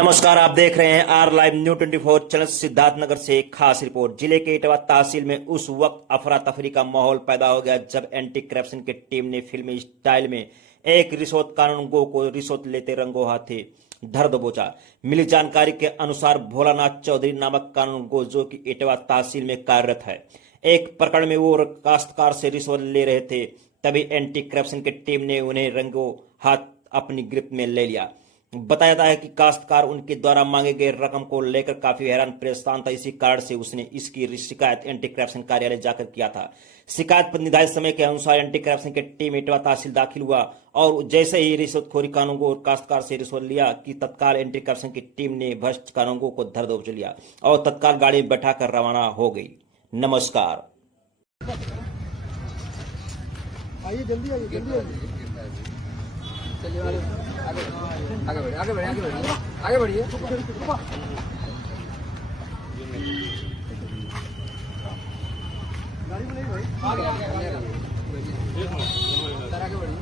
नमस्कार, आप देख रहे हैं R live new 24 channel. Siddharthnagar से एक खास रिपोर्ट। जिले के इटवा तहसील में उस वक्त अफरा तफरी का माहौल पैदा हो गया जब एंटी करप्शन की टीम ने फिल्मी स्टाइल में एक रिश्वत कानूनगो को रिश्वत लेते रंगों हाथे धर दबोचा। मिली जानकारी के अनुसार भोलानाथ चौधरी नामक कानूनगो, जो कि इटवा तहसील में कार्यरत है, एक प्रकरण में वो काश्तकार से रिश्वत ले रहे थे। तभी एंटी करप्शन की टीम ने उन्हें रंगों हाथ अपनी गिरफ्त में ले लिया। बताया जाता है कि काश्तकार उनके द्वारा मांगे गए रकम को लेकर काफी हैरान परेशान था। इसी कारण से उसने इसकी शिकायत एंटी करप्शन कार्यालय जाकर किया था। शिकायत पर निर्धारित समय के अनुसार एंटी करप्शन की टीम इटवा तहसील दाखिल हुआ और जैसे ही रिश्वतखोरी कानूनगो और काश्तकार से रिश्वत लिया कि तत्काल एंटी करप्शन की टीम ने भ्रष्ट कानूनगो को धर दबोच लिया और तत्काल गाड़ी में बैठाकर रवाना हो गई। नमस्कार। आइए जल्दी आइए, जल्दी आइए। चलिए आगे बढ़िए, आगे बढ़िए, आगे बढ़िए, आगे बढ़िए। गाड़ी में नहीं भाई, आगे बढ़िए।